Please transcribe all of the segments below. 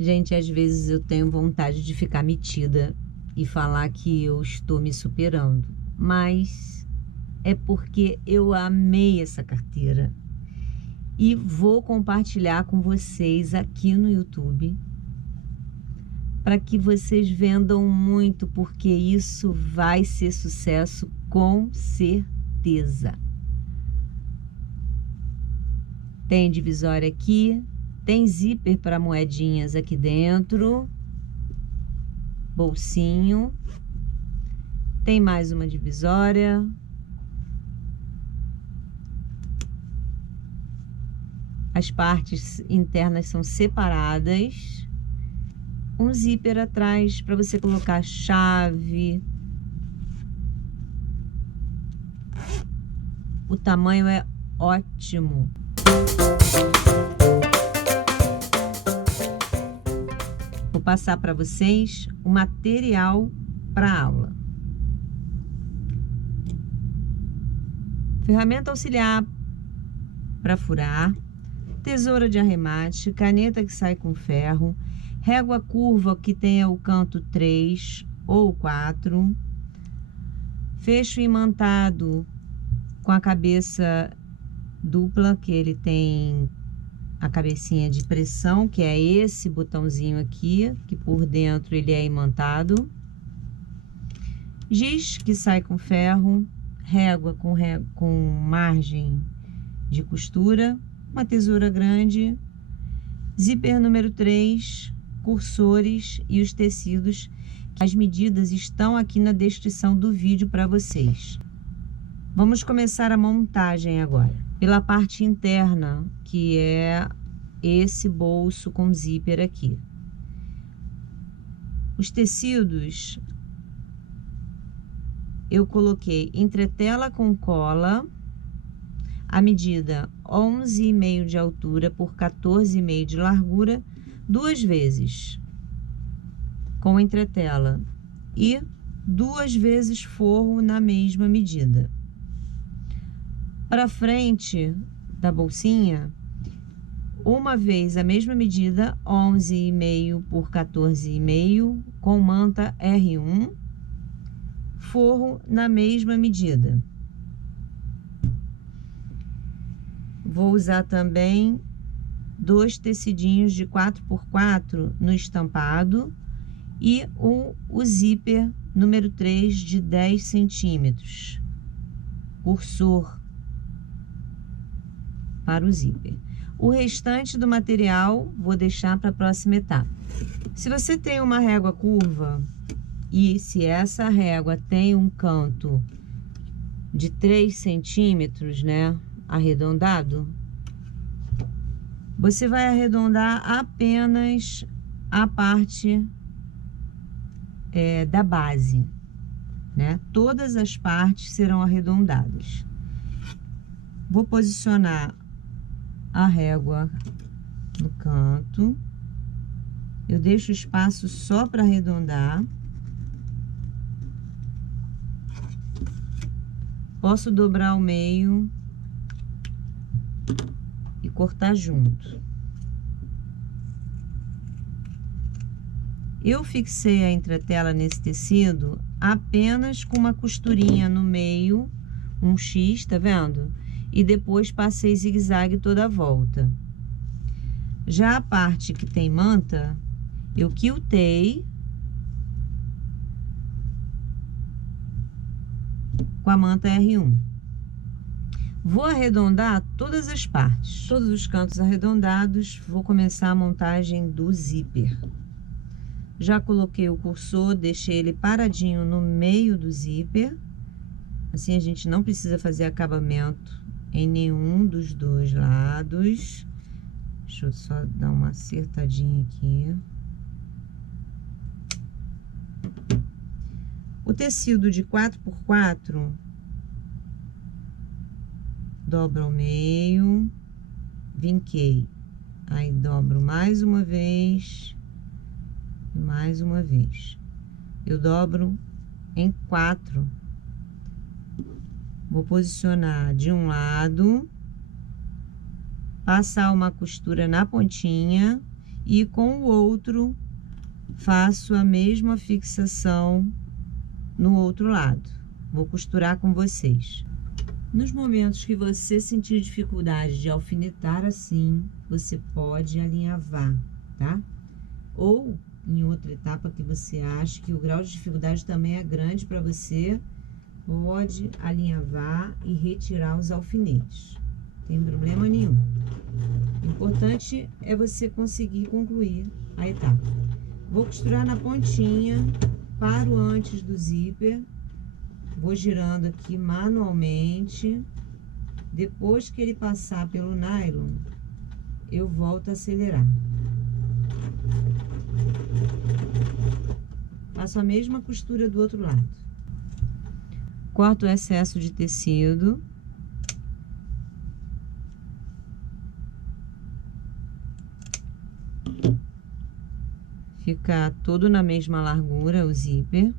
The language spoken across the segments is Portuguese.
Gente, às vezes eu tenho vontade de ficar metida e falar que eu estou me superando, mas é porque eu amei essa carteira e vou compartilhar com vocês aqui no YouTube para que vocês vendam muito, porque isso vai ser sucesso com certeza. Tem divisória aqui, tem zíper para moedinhas aqui dentro, bolsinho, tem mais uma divisória, as partes internas são separadas, um zíper atrás para você colocar chave. O tamanho é ótimo. Vou passar para vocês o material para aula. Ferramenta auxiliar para furar, tesoura de arremate, caneta que sai com ferro, régua curva que tenha o canto 3 ou 4, fecho imantado com a cabeça dupla, que ele tem a cabecinha de pressão, que é esse botãozinho aqui, que por dentro ele é imantado, giz que sai com ferro, régua com margem de costura, uma tesoura grande, zíper número 3, cursores e os tecidos. As medidas estão aqui na descrição do vídeo para vocês. Vamos começar a montagem agora. Pela parte interna, que é esse bolso com zíper aqui. Os tecidos eu coloquei entretela com cola, a medida 11,5 de altura por 14,5 de largura, 2 vezes com entretela e 2 vezes forro na mesma medida. Para frente da bolsinha, uma vez a mesma medida, 11,5 por 14,5, com manta R1, forro na mesma medida. Vou usar também 2 tecidinhos de 4x4 no estampado e o zíper número 3 de 10 centímetros, cursor para o zíper. O restante do material vou deixar para a próxima etapa. Se você tem uma régua curva e se essa régua tem um canto de 3 centímetros, né, arredondado, você vai arredondar apenas a parte da base, né? Todas as partes serão arredondadas. Vou posicionar a régua no canto, eu deixo espaço só para arredondar. Posso dobrar ao meio e cortar junto. Eu fixei a entretela nesse tecido apenas com uma costurinha no meio, um X, tá vendo? E depois passei zigue-zague toda a volta. Já a parte que tem manta, eu quiltei com a manta R1. Vou arredondar todas as partes, todos os cantos arredondados. Vou começar a montagem do zíper. Já coloquei o cursor, deixei ele paradinho no meio do zíper. Assim a gente não precisa fazer acabamento em nenhum dos dois lados. Deixa eu só dar uma acertadinha aqui. O tecido de 4x4, dobro ao meio, vinquei. Aí dobro mais uma vez e mais uma vez. Eu dobro em 4. Vou posicionar de um lado, passar uma costura na pontinha e com o outro faço a mesma fixação no outro lado. Vou costurar com vocês. Nos momentos que você sentir dificuldade de alfinetar assim, você pode alinhavar, tá? Ou em outra etapa que você acha que o grau de dificuldade também é grande para você, pode alinhavar e retirar os alfinetes. Não tem problema nenhum. O importante é você conseguir concluir a etapa. Vou costurar na pontinha, paro antes do zíper, vou girando aqui manualmente. Depois que ele passar pelo nylon, eu volto a acelerar. Faço a mesma costura do outro lado. Corto o excesso de tecido. Fica todo na mesma largura o zíper.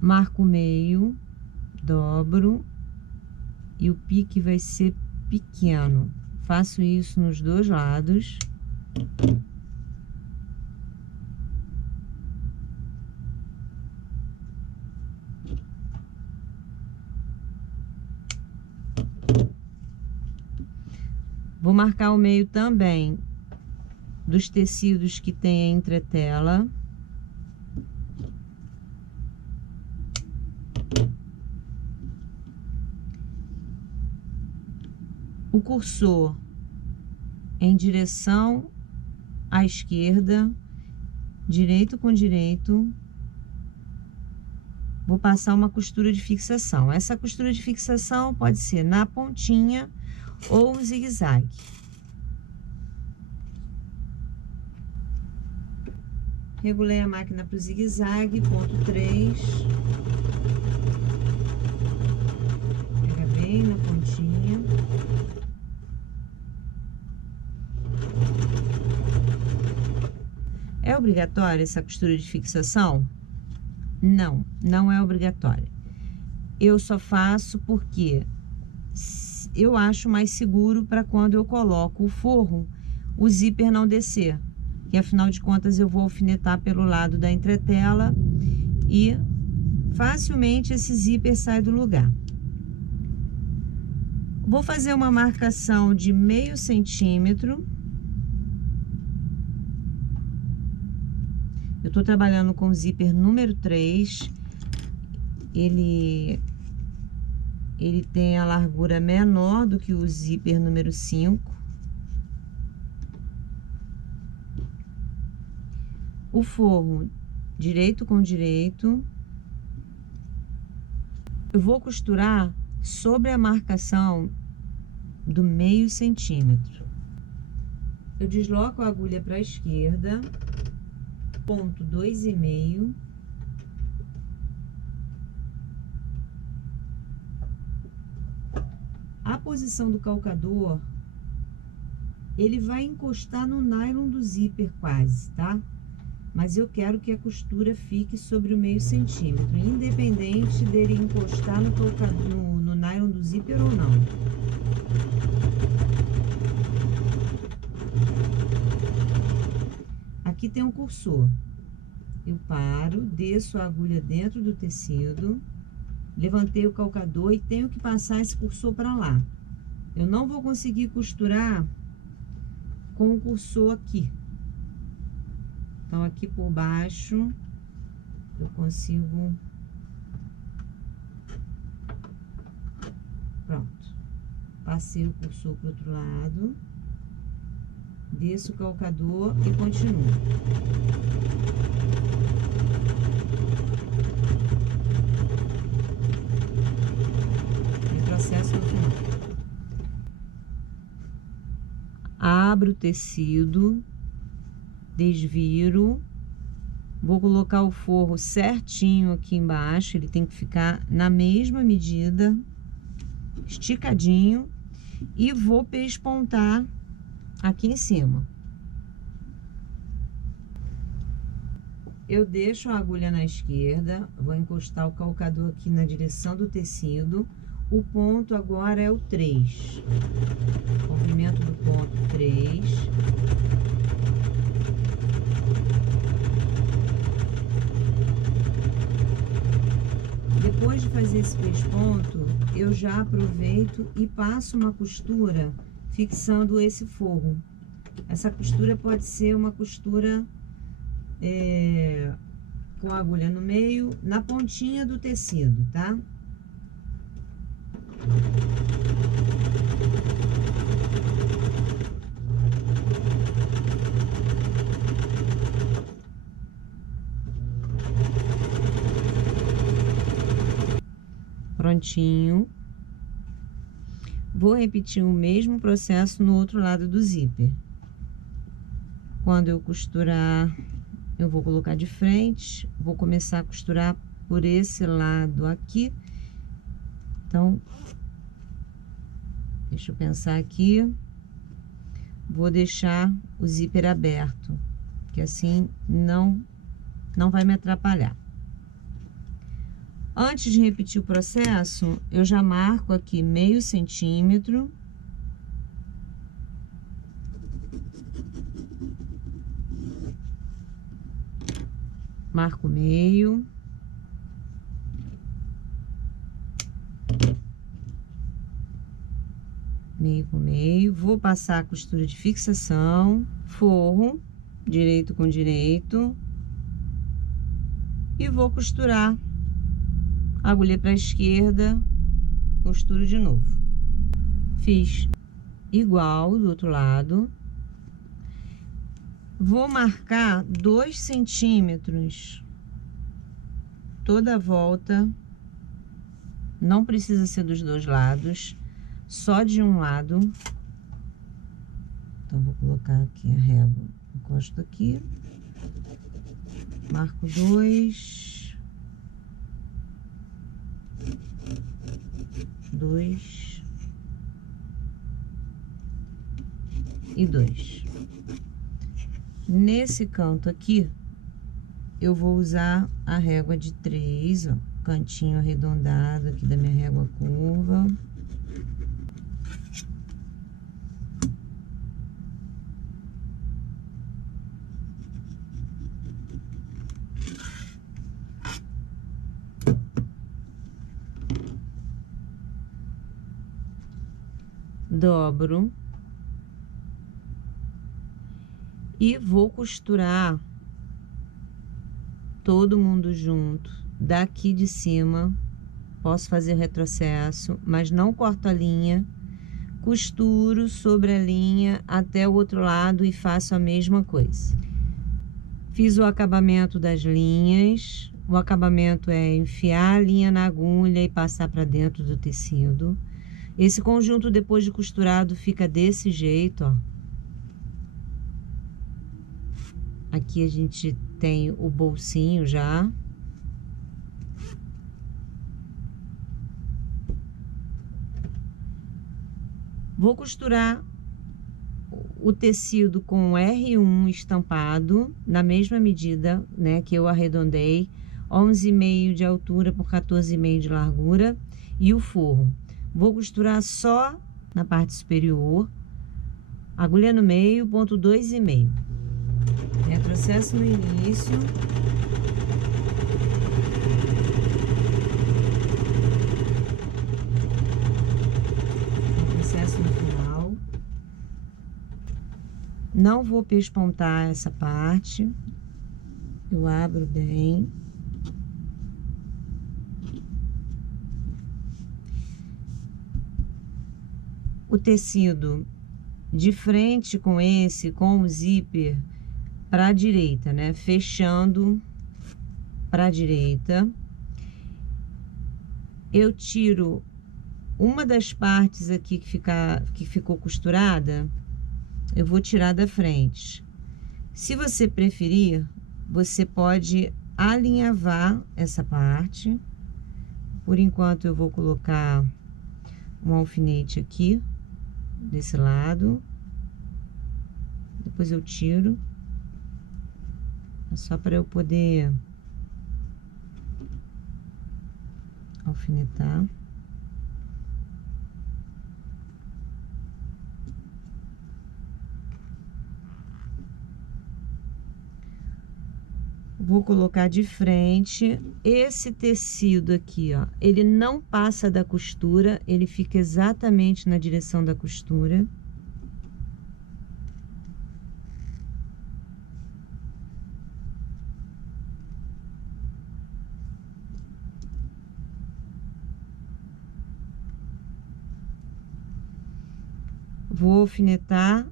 Marco o meio, dobro e o pique vai ser pequeno. Faço isso nos dois lados. Vou marcar o meio também dos tecidos que tem a entretela. O cursor em direção à esquerda, direito com direito. Vou passar uma costura de fixação. Essa costura de fixação pode ser na pontinha ou um zigue-zague. Regulei a máquina para o zigue-zague, ponto 3. Pega bem na pontinha. É obrigatória essa costura de fixação? Não, não é obrigatória. Eu só faço porque eu acho mais seguro para quando eu coloco o forro, o zíper não descer. E afinal de contas eu vou alfinetar pelo lado da entretela e facilmente esse zíper sai do lugar. Vou fazer uma marcação de meio centímetro. Eu tô trabalhando com o zíper número 3. Ele tem a largura menor do que o zíper número 5. O forro direito com direito. Eu vou costurar sobre a marcação do meio centímetro. Eu desloco a agulha para a esquerda, ponto 2,5. A posição do calcador, ele vai encostar no nylon do zíper quase, tá? Mas eu quero que a costura fique sobre o meio centímetro, independente dele encostar no nylon do zíper ou não. Aqui tem um cursor. Eu paro, desço a agulha dentro do tecido, levantei o calcador e tenho que passar esse cursor para lá. Eu não vou conseguir costurar com o cursor aqui. Então, aqui por baixo, eu consigo... Pronto. Passei o cursor pro outro lado. Desço o calcador e continuo. Processo no final. Abro o tecido, desviro, vou colocar o forro certinho aqui embaixo, ele tem que ficar na mesma medida, esticadinho, e vou pespontar aqui em cima. Eu deixo a agulha na esquerda, vou encostar o calcador aqui na direção do tecido. O ponto agora é o 3. Comprimento do ponto 3. Depois de fazer esse 3 pontos, eu já aproveito e passo uma costura fixando esse forro. Essa costura pode ser uma costura com a agulha no meio, na pontinha do tecido, tá? Prontinho. Vou repetir o mesmo processo no outro lado do zíper. Quando eu costurar, eu vou colocar de frente, vou começar a costurar por esse lado aqui. Então, deixa eu pensar aqui. Vou deixar o zíper aberto, que assim não vai me atrapalhar. Antes de repetir o processo, eu já marco aqui meio centímetro. Marco meio. Meio com meio. Vou passar a costura de fixação, forro, direito com direito. E vou costurar. Agulhei para a esquerda, costuro de novo. Fiz igual do outro lado. Vou marcar 2 centímetros toda a volta. Não precisa ser dos dois lados, só de um lado. Então, vou colocar aqui a régua. Encosto aqui. Marco 2. 2 e 2. Nesse canto aqui, eu vou usar a régua de 3, ó, cantinho arredondado aqui da minha régua curva. Dobro e vou costurar todo mundo junto daqui de cima. Posso fazer retrocesso, mas não corto a linha. Costuro sobre a linha até o outro lado e faço a mesma coisa. Fiz o acabamento das linhas. O acabamento é enfiar a linha na agulha e passar para dentro do tecido. Esse conjunto, depois de costurado, fica desse jeito, ó. Aqui a gente tem o bolsinho já. Vou costurar o tecido com R1 estampado, na mesma medida, né, que eu arredondei, 11,5 de altura por 14,5 de largura, e o forro. Vou costurar só na parte superior, agulha no meio, ponto 2,5. Retrocesso no início. Retrocesso no final. Não vou pespontar essa parte. Eu abro bem. O tecido de frente com o zíper para a direita, né? Fechando para a direita. Eu tiro uma das partes aqui que ficou costurada, eu vou tirar da frente. Se você preferir, você pode alinhavar essa parte. Por enquanto, eu vou colocar um alfinete aqui, desse lado. Depois eu tiro. É só para eu poder alfinetar. Vou colocar de frente. Esse tecido aqui, ó, ele não passa da costura, ele fica exatamente na direção da costura. Vou alfinetar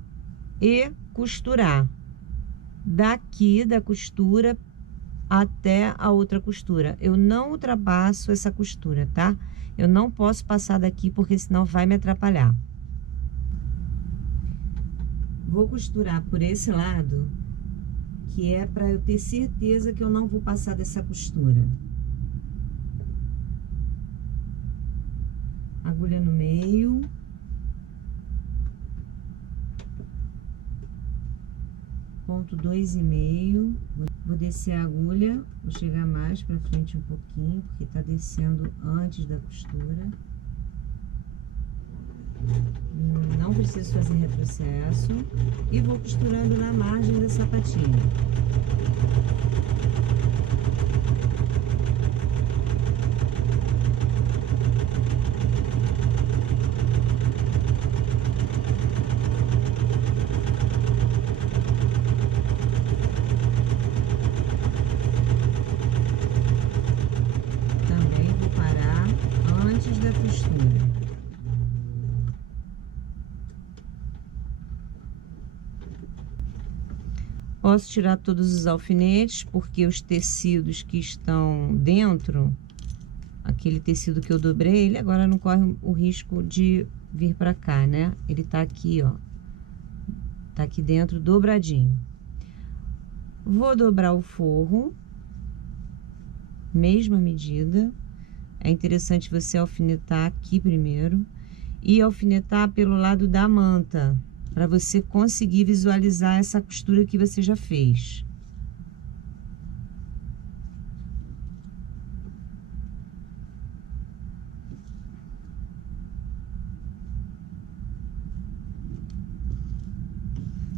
e costurar daqui da costura até a outra costura. Eu não ultrapasso essa costura, tá? Eu não posso passar daqui porque senão vai me atrapalhar. Vou costurar por esse lado, que é para eu ter certeza que eu não vou passar dessa costura. Agulha no meio. Ponto 2,5. Vou descer a agulha, vou chegar mais para frente um pouquinho, porque tá descendo antes da costura. Não preciso fazer retrocesso. E vou costurando na margem da sapatilha. Da costura. Posso tirar todos os alfinetes, porque os tecidos que estão dentro, aquele tecido que eu dobrei, ele agora não corre o risco de vir pra cá, né? Ele tá aqui, ó. Tá aqui dentro dobradinho. Vou dobrar o forro, mesma medida. É interessante você alfinetar aqui primeiro e alfinetar pelo lado da manta, para você conseguir visualizar essa costura que você já fez.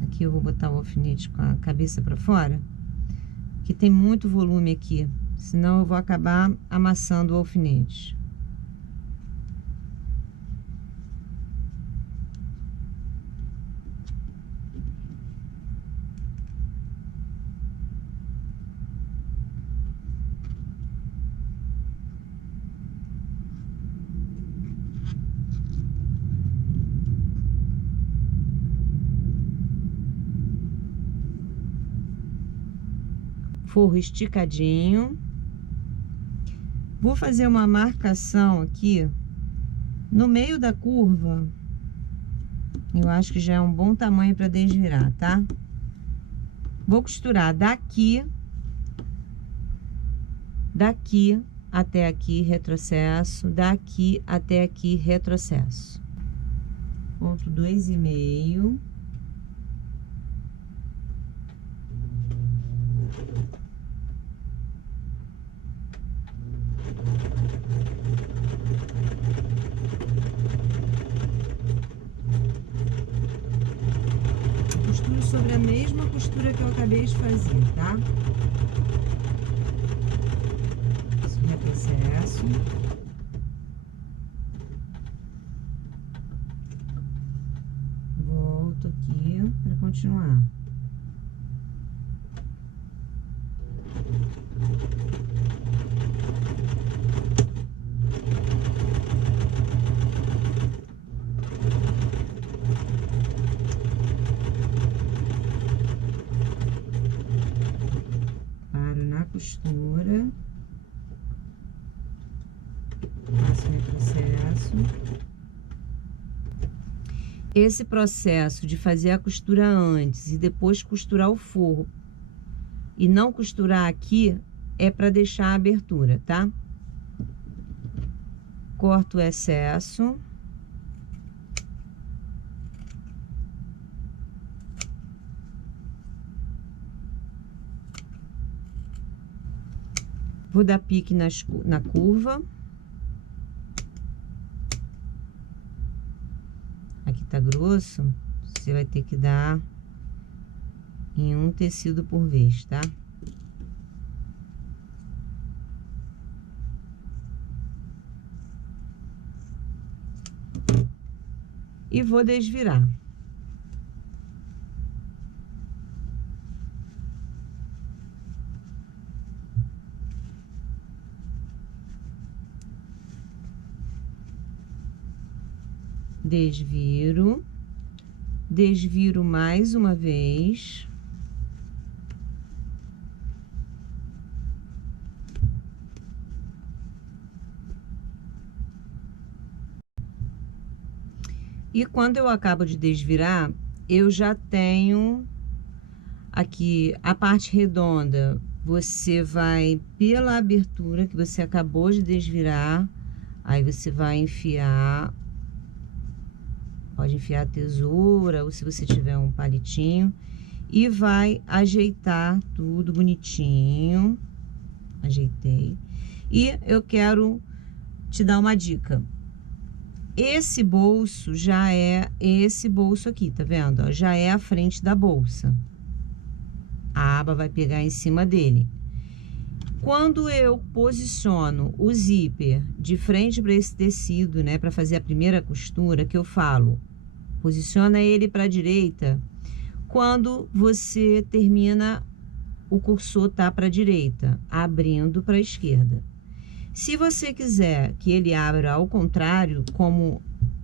Aqui eu vou botar o alfinete com a cabeça para fora, que tem muito volume aqui. Senão eu vou acabar amassando o alfinete. Forro esticadinho. Vou fazer uma marcação aqui no meio da curva. Eu acho que já é um bom tamanho para desvirar, tá? Vou costurar daqui até aqui, retrocesso, daqui até aqui, retrocesso. Ponto 2,5. Costuro sobre a mesma costura que eu acabei de fazer, tá? Retrocesso. Volto aqui para continuar. Costura, faço retrocesso. Esse processo de fazer a costura antes e depois costurar o forro e não costurar aqui é para deixar a abertura, tá? Corto o excesso. Vou dar pique na curva. Aqui tá grosso, você vai ter que dar em um tecido por vez, tá? e vou desvirar. Desviro, desviro mais uma vez. E quando eu acabo de desvirar, eu já tenho aqui a parte redonda. Você vai pela abertura que você acabou de desvirar, aí você vai enfiar, pode enfiar a tesoura, ou se você tiver um palitinho, e vai ajeitar tudo bonitinho. Ajeitei. E eu quero te dar uma dica. Esse bolso já é esse bolso aqui, tá vendo? Ó, já é a frente da bolsa. A aba vai pegar em cima dele. Quando eu posiciono o zíper de frente para esse tecido, né, para fazer a primeira costura, que eu falo, posiciona ele para a direita. Quando você termina, o cursor tá para a direita, abrindo para a esquerda. Se você quiser que ele abra ao contrário, como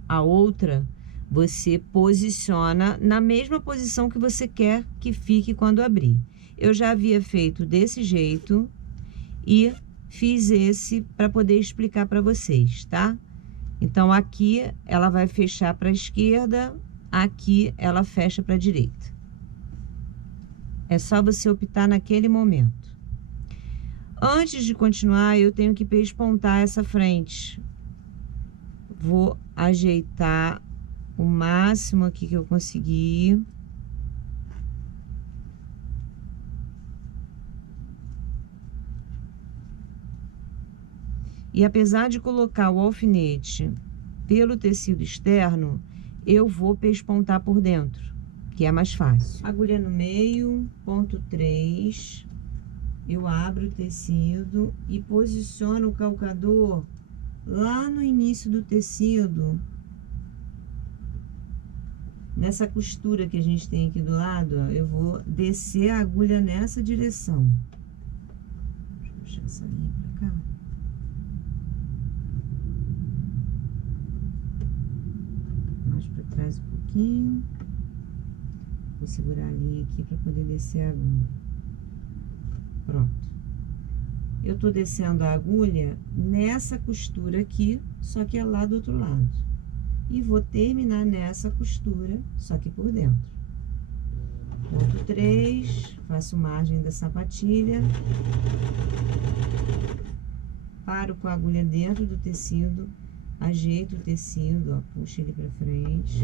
a outra, você posiciona na mesma posição que você quer que fique quando abrir. Eu já havia feito desse jeito e fiz esse para poder explicar para vocês, tá? Então, aqui ela vai fechar para a esquerda, aqui ela fecha para a direita. É só você optar naquele momento. Antes de continuar, eu tenho que pespontar essa frente. Vou ajeitar o máximo aqui que eu conseguir. E apesar de colocar o alfinete pelo tecido externo, eu vou pespontar por dentro, que é mais fácil. Agulha no meio, ponto 3. Eu abro o tecido e posiciono o calcador lá no início do tecido, nessa costura que a gente tem aqui do lado, ó, eu vou descer a agulha nessa direção. Deixa eu puxar essa linha pra cá. Mais pra trás um pouquinho. Vou segurar a linha aqui para poder descer a agulha. Pronto. Eu tô descendo a agulha nessa costura aqui, só que é lá do outro lado. E vou terminar nessa costura, só que por dentro. Ponto 3, faço margem da sapatilha. Paro com a agulha dentro do tecido, ajeito o tecido, ó, puxo ele pra frente.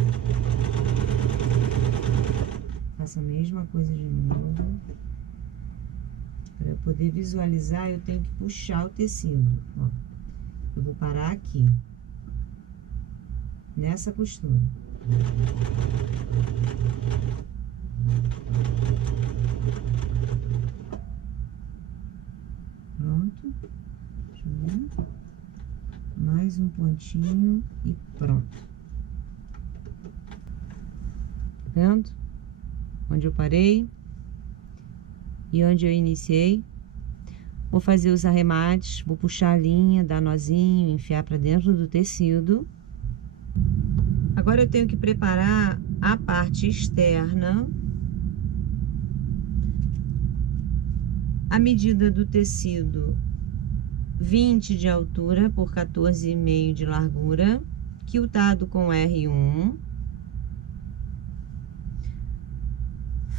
Faço a mesma coisa de novo. Para eu poder visualizar, eu tenho que puxar o tecido, ó. Eu vou parar aqui, nessa costura. Pronto. Deixa eu ver. Mais um pontinho e pronto. Tá vendo? Onde eu parei e onde eu iniciei. Vou fazer os arremates, vou puxar a linha, dar nozinho, enfiar para dentro do tecido. Agora eu tenho que preparar a parte externa. A medida do tecido 20 de altura por 14,5 de largura, quiltado com R1.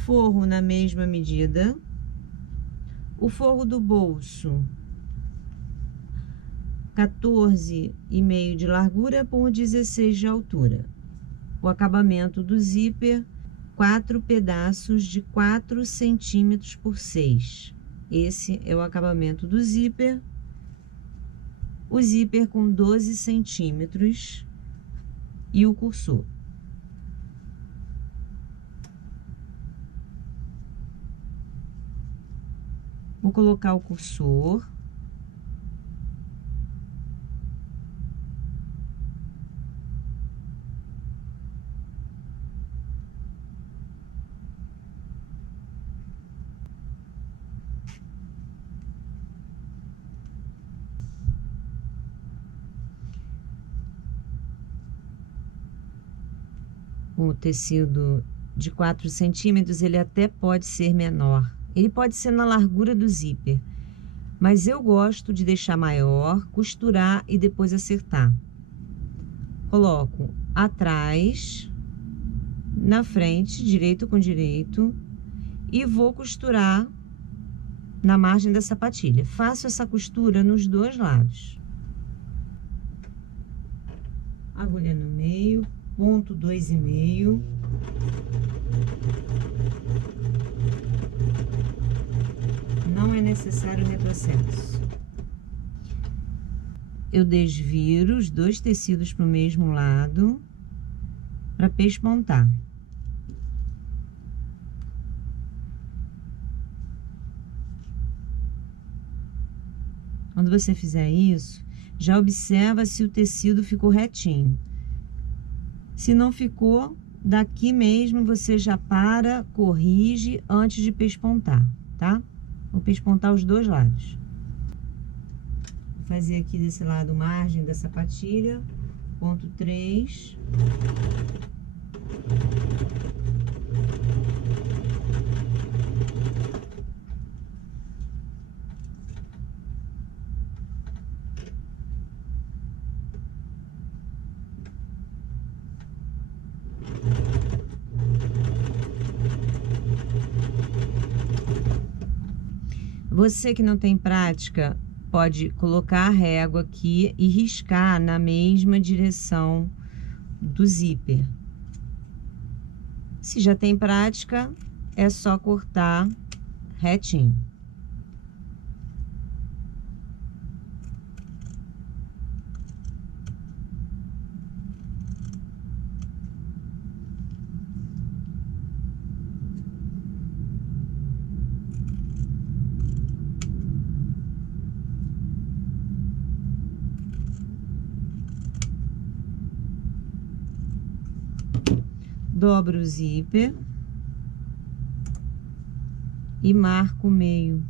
Forro na mesma medida. O forro do bolso, 14,5 de largura por 16 de altura. O acabamento do zíper, 4 pedaços de 4 centímetros por 6. Esse é o acabamento do zíper. O zíper com 12 centímetros e o cursor. Vou colocar o cursor. o tecido de 4 centímetros, ele até pode ser menor. Ele pode ser na largura do zíper, mas eu gosto de deixar maior, costurar e depois acertar. Coloco atrás, na frente, direito com direito, e vou costurar na margem da sapatilha. Faço essa costura nos dois lados. Agulha no meio, ponto 2,5. Não é necessário retrocesso. Eu desviro os dois tecidos para o mesmo lado para pespontar. Quando você fizer isso, já observa se o tecido ficou retinho. Se não ficou, daqui mesmo você já para, corrige antes de pespontar, tá? Vou pespontar os dois lados. Vou fazer aqui desse lado margem da sapatilha, ponto 3. Você que não tem prática, pode colocar a régua aqui e riscar na mesma direção do zíper. Se já tem prática, é só cortar retinho. Dobro o zíper e marco o meio.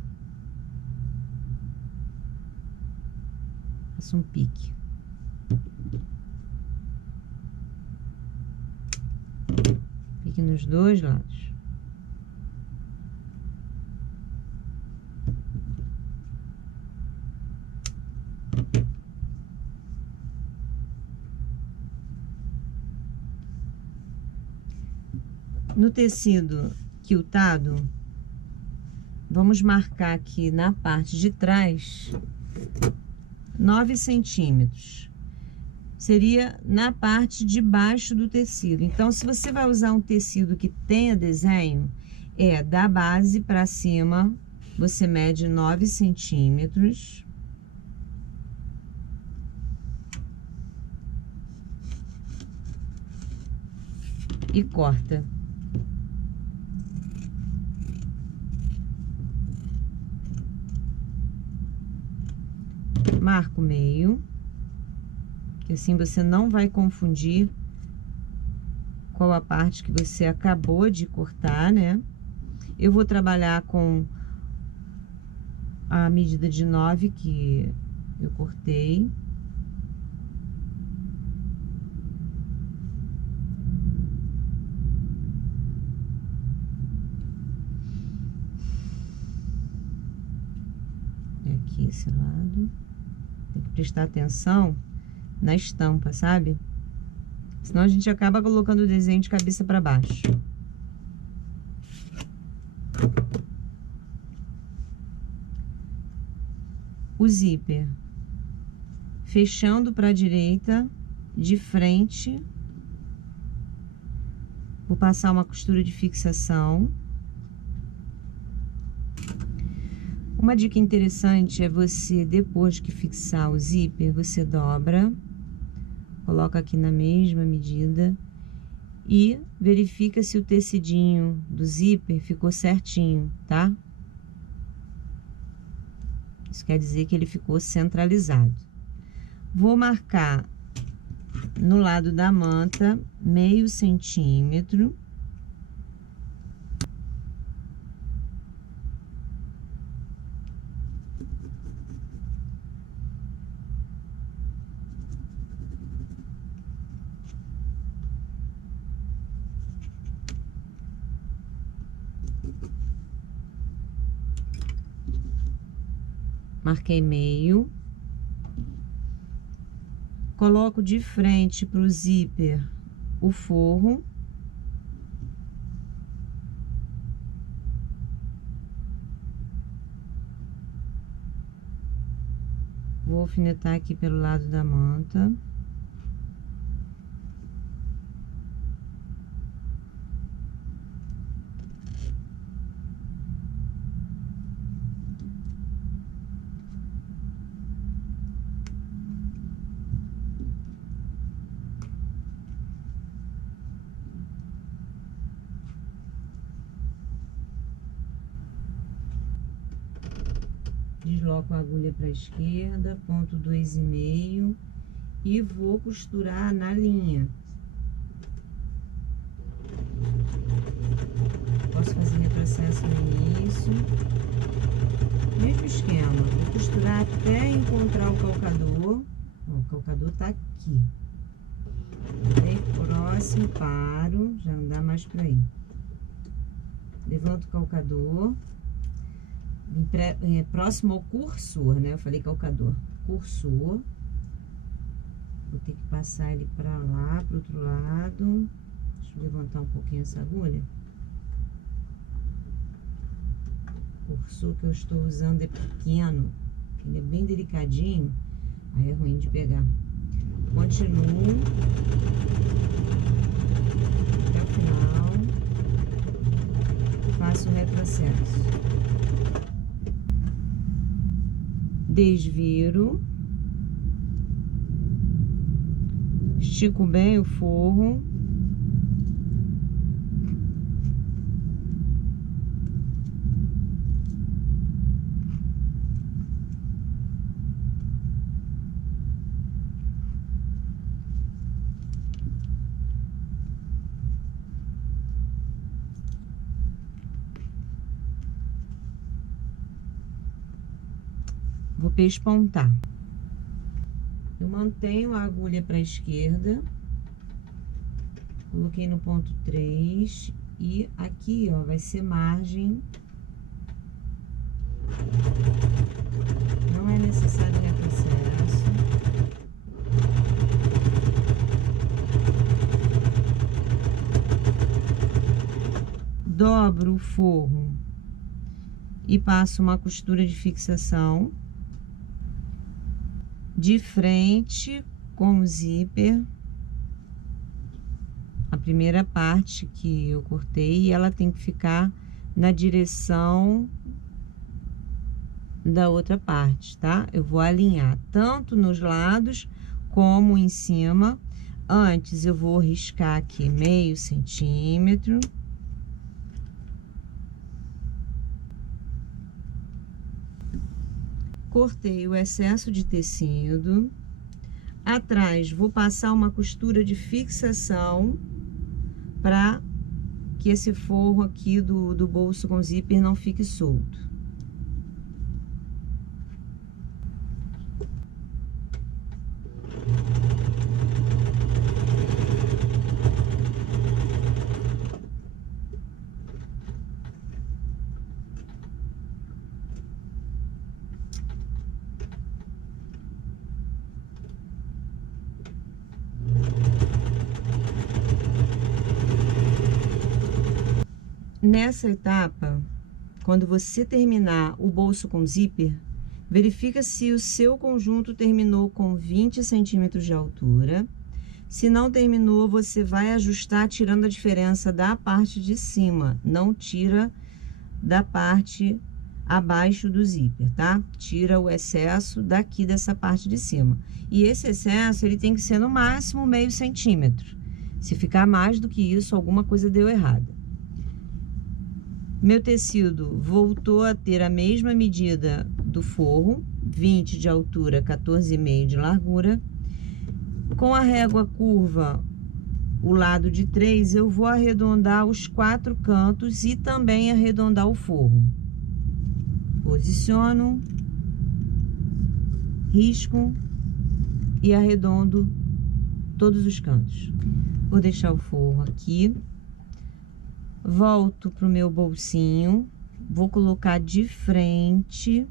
Faço um pique. Pique nos dois lados. No tecido quiltado, vamos marcar aqui na parte de trás 9 centímetros. Seria na parte de baixo do tecido. Então, se você vai usar um tecido que tenha desenho, da base para cima, você mede 9 centímetros. E corta. Marca o meio, que assim você não vai confundir qual a parte que você acabou de cortar, né? Eu vou trabalhar com a medida de 9 que eu cortei. E aqui esse lado. Tem que prestar atenção na estampa, sabe? Senão a gente acaba colocando o desenho de cabeça para baixo. O zíper fechando para a direita, de frente. Vou passar uma costura de fixação. Uma dica interessante é você, depois que fixar o zíper, você dobra, coloca aqui na mesma medida e verifica se o tecidinho do zíper ficou certinho, tá? Isso quer dizer que ele ficou centralizado. Vou marcar no lado da manta meio centímetro. marquei meio, coloco de frente para o zíper o forro, vou alfinetar aqui pelo lado da manta. Desloco a agulha para a esquerda, ponto 2,5 e vou costurar na linha. Posso fazer retrocesso no início. Mesmo esquema, vou costurar até encontrar o calcador. Ó, o calcador tá aqui. Bem próximo, paro, já não dá mais para ir. Levanto o calcador. Próximo ao cursor, né? Eu falei calcador. Cursor. Vou ter que passar ele pra lá, pro outro lado. Deixa eu levantar um pouquinho essa agulha. O cursor que eu estou usando é pequeno. Ele é bem delicadinho. Aí é ruim de pegar. Continuo. Até o final. Faço o retrocesso. Desviro, estico bem o forro, vou pespontar. Eu mantenho a agulha para a esquerda, coloquei no ponto 3 e aqui, ó, vai ser margem. Não é necessário retrocesso. Dobro o forro e passo uma costura de fixação de frente com o zíper, a primeira parte que eu cortei, ela tem que ficar na direção da outra parte, tá? Eu vou alinhar tanto nos lados como em cima. Antes eu vou riscar aqui meio centímetro. Cortei o excesso de tecido. Atrás vou passar uma costura de fixação para que esse forro aqui do bolso com zíper não fique solto. Nessa etapa, quando você terminar o bolso com zíper, verifica se o seu conjunto terminou com 20 centímetros de altura. Se não terminou, você vai ajustar tirando a diferença da parte de cima, não tira da parte abaixo do zíper, tá? Tira o excesso daqui dessa parte de cima. E esse excesso, ele tem que ser no máximo meio centímetro. Se ficar mais do que isso, alguma coisa deu errada. Meu tecido voltou a ter a mesma medida do forro, 20 de altura, 14,5 de largura. Com a régua curva, o lado de 3, eu vou arredondar os 4 cantos e também arredondar o forro. Posiciono, risco e arredondo todos os cantos. Vou deixar o forro aqui. Volto pro meu bolsinho, vou colocar de frente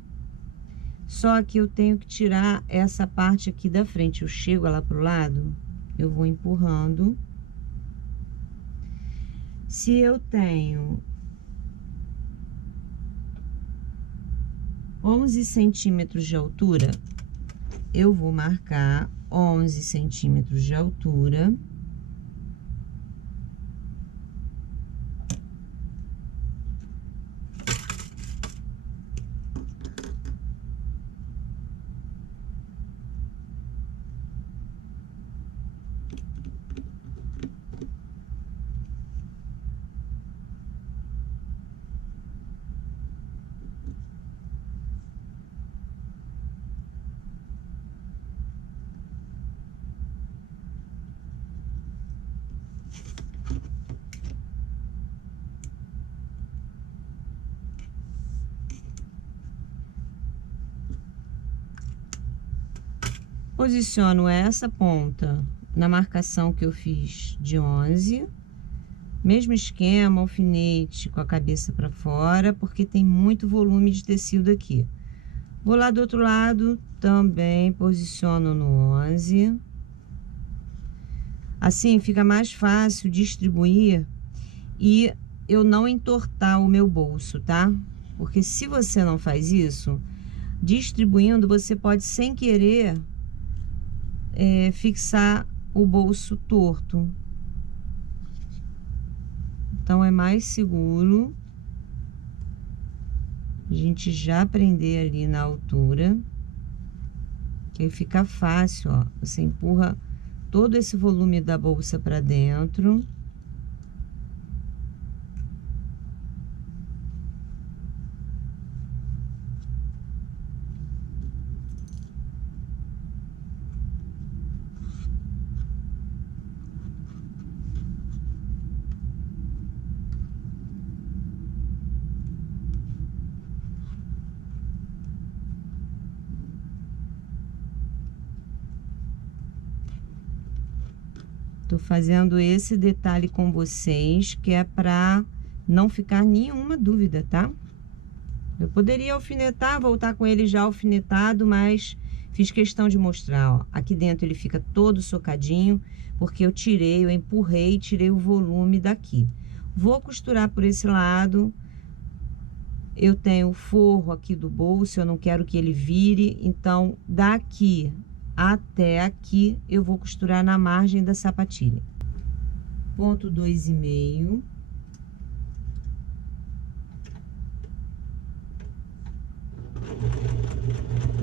Só que eu tenho que tirar essa parte aqui da frente. Eu chego lá pro lado, eu vou empurrando. Se eu tenho 11 centímetros de altura, eu vou marcar 11 centímetros de altura. Posiciono essa ponta na marcação que eu fiz de 11. Mesmo esquema, alfinete com a cabeça para fora, porque tem muito volume de tecido aqui. Vou lá do outro lado, também posiciono no 11. Assim fica mais fácil distribuir e eu não entortar o meu bolso, tá? Porque se você não faz isso, distribuindo, você pode sem querer fixar o bolso torto. Então é mais seguro a gente já prender ali na altura, que aí fica fácil, ó. Você empurra todo esse volume da bolsa para dentro. Tô fazendo esse detalhe com vocês, que é para não ficar nenhuma dúvida, tá? Eu poderia alfinetar, voltar com ele já alfinetado, mas fiz questão de mostrar, ó. Aqui dentro ele fica todo socadinho, porque eu empurrei e tirei o volume daqui. Vou costurar por esse lado. Eu tenho o forro aqui do bolso, eu não quero que ele vire, então daqui até aqui eu vou costurar na margem da sapatilha. Ponto 2,5.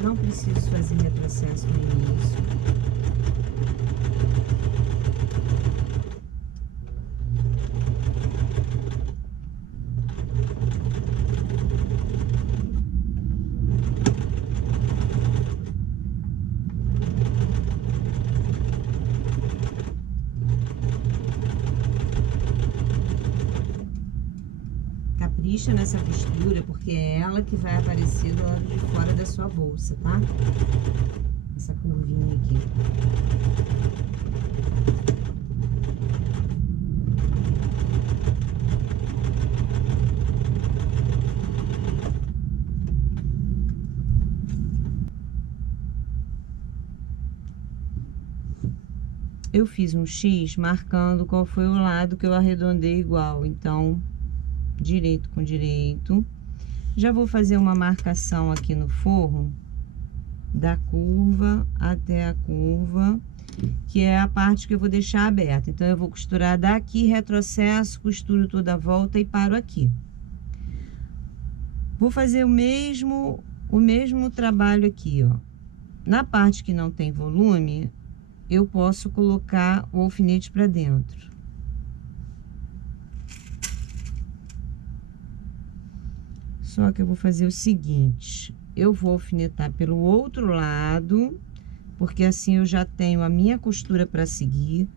Não preciso fazer retrocesso no início. Capricha nessa costura, porque é ela que vai aparecer do lado de fora da sua bolsa, tá? Essa curvinha aqui. Eu fiz um X marcando qual foi o lado que eu arredondei igual, então direito com direito. Já vou fazer uma marcação aqui no forro, da curva até a curva, que é a parte que eu vou deixar aberta. Então, eu vou costurar daqui, retrocesso, costuro toda a volta e paro aqui. Vou fazer o mesmo trabalho aqui, ó. Na parte que não tem volume, eu posso colocar o alfinete para dentro. Só que eu vou fazer o seguinte, eu vou alfinetar pelo outro lado, porque assim eu já tenho a minha costura para seguir.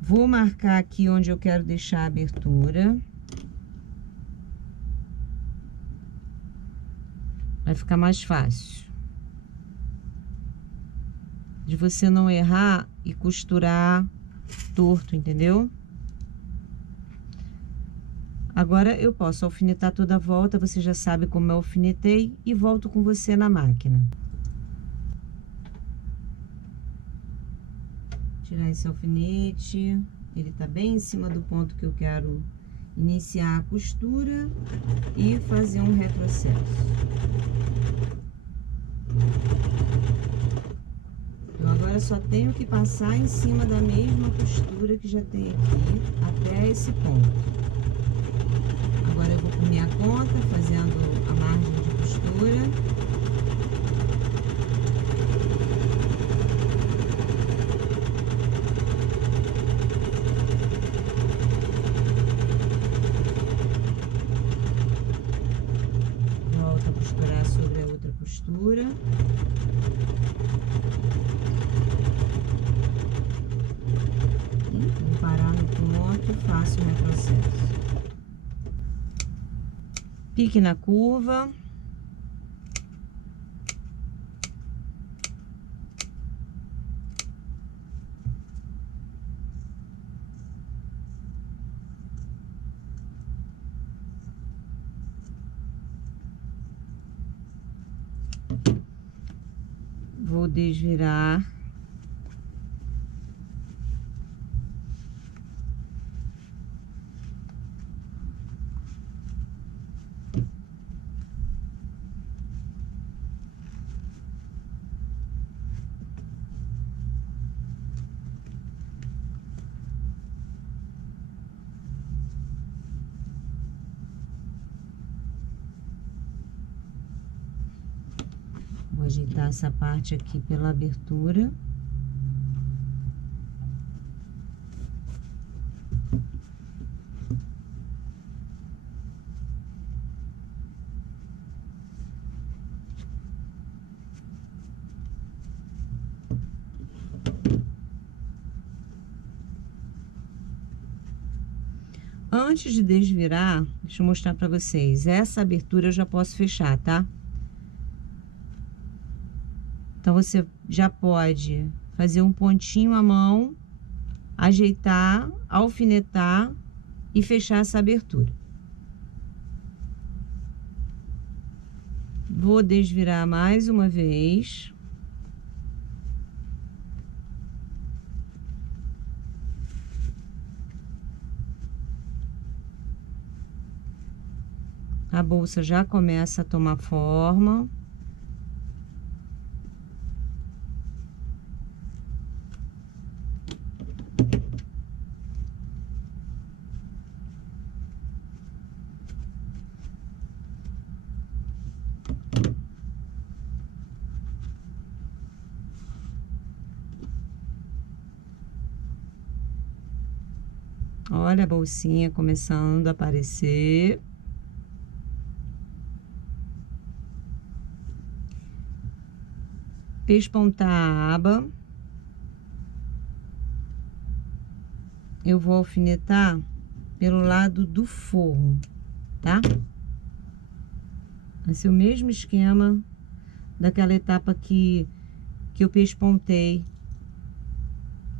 Vou marcar aqui onde eu quero deixar a abertura. Vai ficar mais fácil de você não errar e costurar torto, entendeu? Agora, eu posso alfinetar toda a volta, você já sabe como eu alfinetei, e volto com você na máquina. Tirar esse alfinete, ele tá bem em cima do ponto que eu quero iniciar a costura e fazer um retrocesso. Então, agora só tenho que passar em cima da mesma costura que já tem aqui, até esse ponto. Agora eu vou por minha conta, fazendo a margem de costura. Volto a costurar sobre a outra costura. Vou parar no ponto, faço o retrocesso. Pique na curva. Vou desvirar. Vou ajeitar essa parte aqui pela abertura. Antes de desvirar, deixa eu mostrar para vocês. Essa abertura eu já posso fechar, tá? Então, você já pode fazer um pontinho à mão, ajeitar, alfinetar e fechar essa abertura. Vou desvirar mais uma vez. A bolsa já começa a tomar forma. Olha a bolsinha começando a aparecer. Pespontar a aba. Eu vou alfinetar pelo lado do forro, tá? Vai ser o mesmo esquema daquela etapa que eu pespontei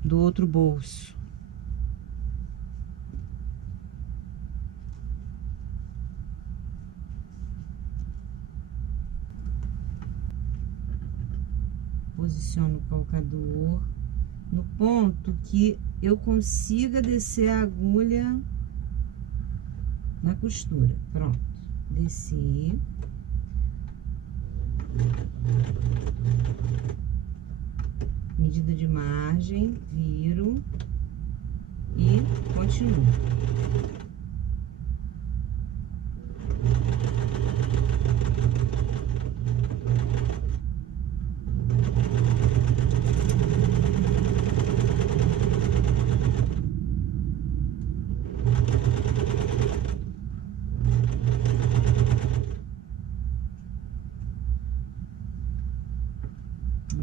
do outro bolso. Posiciono o calcador no ponto que eu consiga descer a agulha na costura. Pronto, desci. Medida de margem, viro e continuo.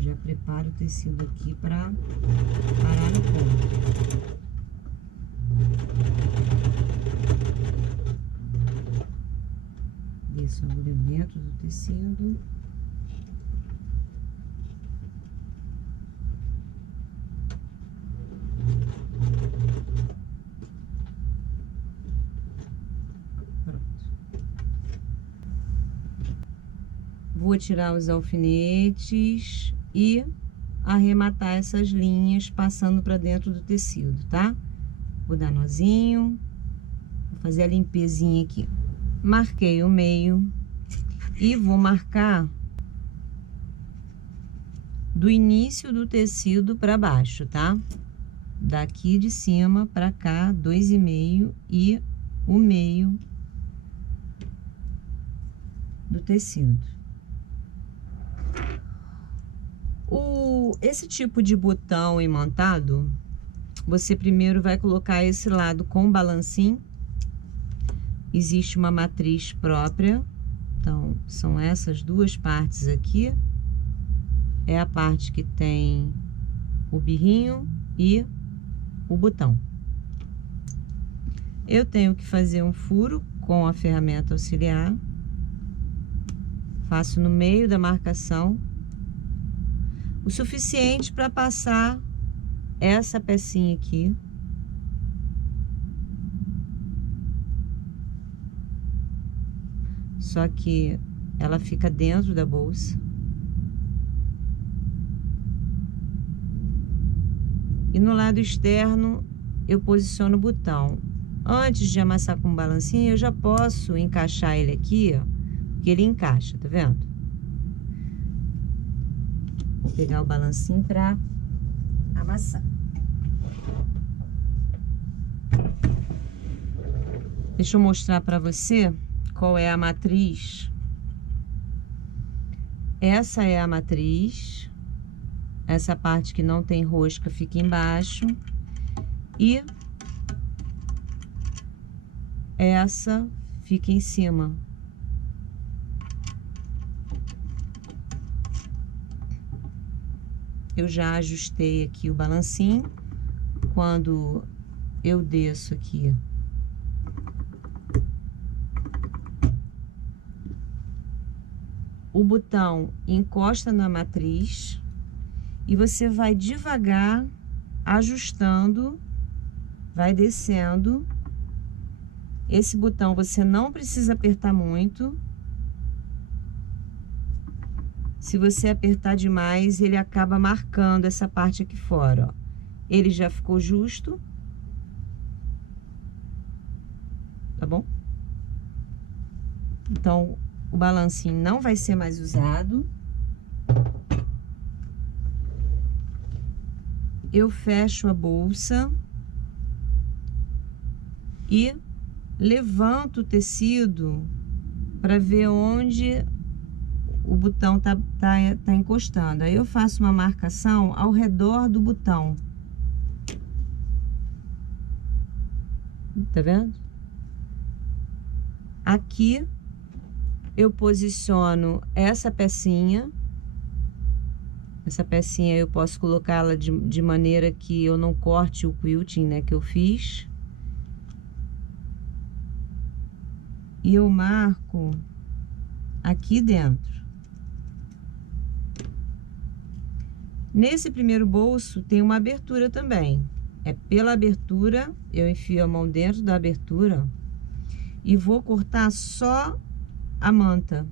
Já preparo o tecido aqui para parar no ponto. Desço o agulhamento do tecido. Pronto. Vou tirar os alfinetes e arrematar essas linhas passando para dentro do tecido, tá? Vou dar nozinho, vou fazer a limpezinha aqui. Marquei o meio e vou marcar do início do tecido para baixo, tá? Daqui de cima para cá, 2,5 e o meio do tecido. Esse tipo de botão imantado, você primeiro vai colocar esse lado com balancim. Existe uma matriz própria, então são essas duas partes aqui. É a parte que tem o birrinho e o botão. Eu tenho que fazer um furo com a ferramenta auxiliar. Faço no meio da marcação, o suficiente para passar essa pecinha aqui. Só que ela fica dentro da bolsa. E no lado externo eu posiciono o botão. Antes de amassar com o balancinho, eu já posso encaixar ele aqui, ó, que ele encaixa, tá vendo? Vou pegar o balancinho para amassar. Deixa eu mostrar para você qual é a matriz. Essa é a matriz. Essa parte que não tem rosca fica embaixo. E essa fica em cima. Eu já ajustei aqui o balancinho. Quando eu desço aqui, o botão encosta na matriz e você vai devagar ajustando, vai descendo. Esse botão você não precisa apertar muito. Se você apertar demais, ele acaba marcando essa parte aqui fora, ó. Ele já ficou justo. Tá bom? Então, o balancinho não vai ser mais usado. Eu fecho a bolsa e levanto o tecido para ver onde o botão tá encostando. Aí eu faço uma marcação ao redor do botão. Tá vendo? Aqui eu posiciono essa pecinha. Essa pecinha eu posso colocá-la de maneira que eu não corte o quilting, né, que eu fiz. E eu marco aqui dentro. Nesse primeiro bolso tem uma abertura também. É pela abertura, eu enfio a mão dentro da abertura e vou cortar só a manta.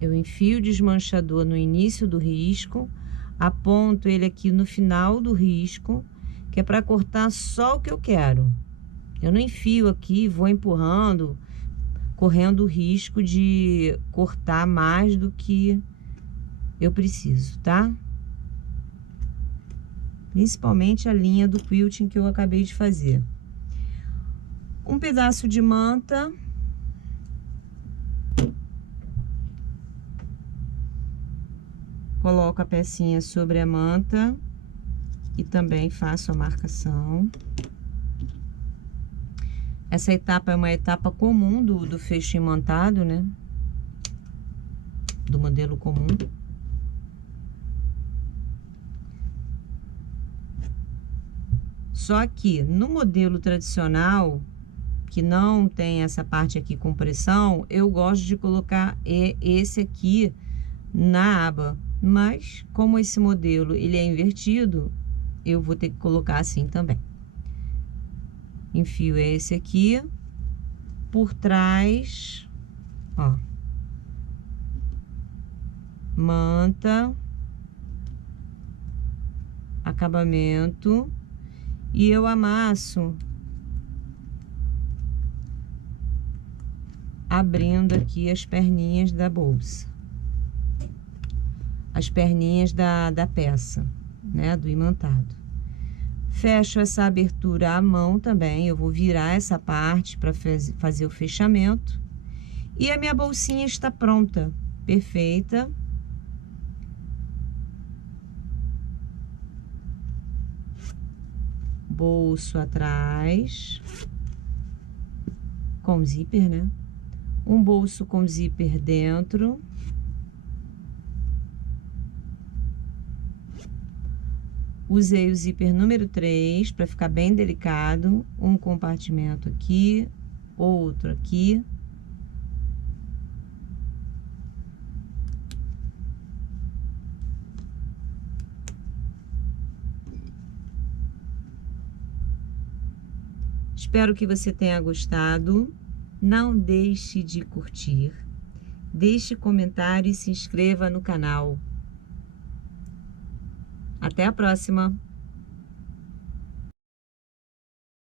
Eu enfio o desmanchador no início do risco, aponto ele aqui no final do risco, que é para cortar só o que eu quero. Eu não enfio aqui, vou empurrando, correndo o risco de cortar mais do que eu preciso, tá? Principalmente a linha do quilting que eu acabei de fazer. Um pedaço de manta. Coloco a pecinha sobre a manta e também faço a marcação. Essa etapa é uma etapa comum do fecho imantado, né? Do modelo comum. Só que no modelo tradicional, que não tem essa parte aqui com pressão, eu gosto de colocar esse aqui na aba. Mas, como esse modelo ele é invertido, eu vou ter que colocar assim também. Enfio esse aqui por trás, ó, manta, acabamento, e eu amasso abrindo aqui as perninhas da bolsa, as perninhas da peça, né, do imantado. Fecho essa abertura à mão também, eu vou virar essa parte para fazer o fechamento. E a minha bolsinha está pronta, perfeita. Bolso atrás, com zíper, né? Um bolso com zíper dentro. Usei o zíper número 3 para ficar bem delicado. Um compartimento aqui, outro aqui. Espero que você tenha gostado. Não deixe de curtir. Deixe comentário e se inscreva no canal. Até a próxima!